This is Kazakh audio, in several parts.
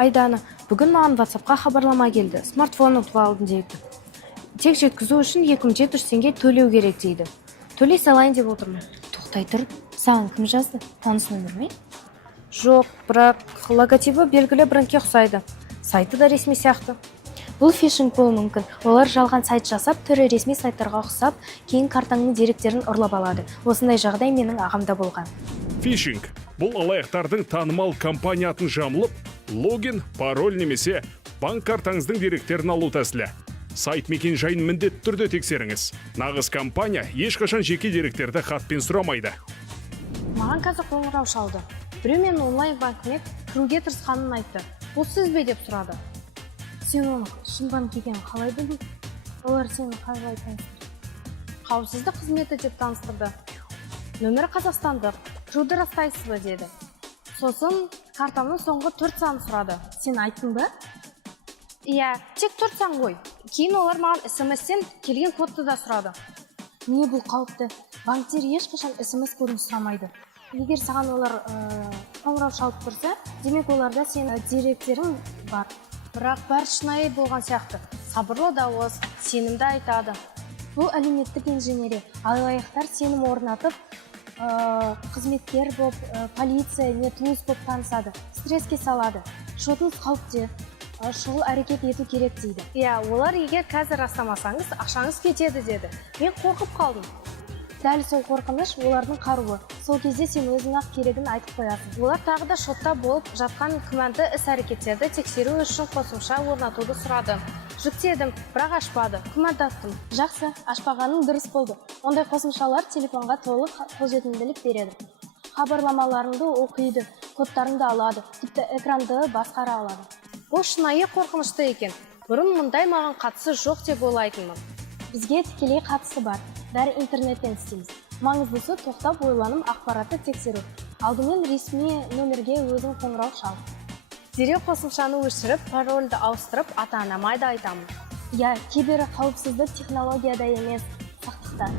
Айдана, бүгін маған WhatsApp-қа хабарлама келді. Смартфон ұтып алдым дейді. Тек жеткізу үшін 2700 теңге төлеу керек дейді. Төлей салайын деп отырмын. Тоқтай тұр, саған кім жазды? Таныс нөмір ме? Жоқ, бірақ логотипі белгілі брендке ұқсайды. Сайты да ресми сияқты. Бұл фишинг болуы мүмкін. Олар жалған сайт жасап, түрі ресми сайттарға ұқсап, кейін картаңның деректерін ұрлап алады. Осындай жағдай менің ағамда болған. Фишинг – бұл алаяқтардың танымал компания атын жамылып, логин, пароль немесе банк картаңыздың деректерін алу тәсілі. Сайт мекен-жайын міндетті түрде тексеріңіз. Нағыз компания ешқашан жеке деректерді хатпен сұрамайды. Маған қазір қоңырау шалды. Біреу мен онлайн банкіне кіруге тырысқанын айтты. Бұл сіз бе деп сұрады. Сен оның шын банк екенін қалай білдің? Олар сені қалай таныстырды? Қауіпсіздік қызметі деп таныстырды. Нөмірі қазақстандық. Кіруді растайсыз ба деді. Сосын картамның соңғы 4 санын сұрады. Сен айттың ба? Иә, тек 4 сан ғой. Кейін олар маған SMS-тен келген кодты да сұрады. Не бұл қауіпті? Банктер ешқашан SMS кодын сұрамайды. Егер саған олар қоңырау шалып тұрса, демек оларда сенің деректерің бар. Бірақ бәрі шынайы болған сияқты. Сабырлы дауыс, сенімді айтады. Бұл әлеуметтік инженерия. Алаяқтар сенім орнатып, қызметкер боп, полиция не туыс боп танысады. Стресске салады. Шотыңыз қауіпте, шұғыл әрекет ету керек дейді. Иә, олар егер қазір растамасаңыз, ақшаңыз кетеді деді. Мен қорқып қалдым. Дәл сол қорқыныш олардың қаруы. Сол кезде сен өзің-ақ керегін айтып қоясың. Олар тағы да шотта болып жатқан күмәнді іс-әрекеттерді тексеру үшін қосымша орнатуды сұрады. Жүктедім, бірақ ашпады. Күмәндаттым. Жақсы, ашпағаның дұрыс болды. Ондай қосымшалар телефонға толық қолжетімділік береді. Хабарламаларыңды оқиды, кодтарыңды алады, тіпті экранды басқара алады. Бұл шынайы қорқынышты екен. Бұрын мұндай маған қатысы жоқ деп ойлайтынмын. Бізге тікелей қатысы бар. Бәрі интернеттен істейміз. Маңыздысы тоқтап ойланып ақпаратты тексеру. Алдымен ресми нөмірге өзің қоңырау шал. Дереу қосымшаны өшіріп, парольді ауыстырып, ата-анама да айтамын. Я, кибер қауіпсіздік технологияда емес, сақтықта.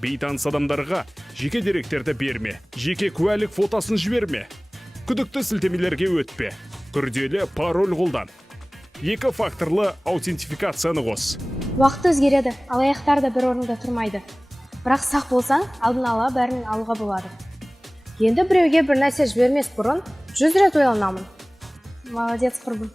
Бейтаныс адамдарға жеке деректерді берме, жеке куәлік фотосын жіберме. Күдікті сілтемелерге өтпе. Күрделі пароль қолдан. 2 факторлы аутентификацияны қос. Уақыт өзгереді, алаяқтар да бір орында тұрмайды. Бірақ сақ болсаң, алдын ала бәрін алуға болады. Енді біреуге бір нәрсе жібермес бұрын 100 рет ойланамын. Молодец, құрбым.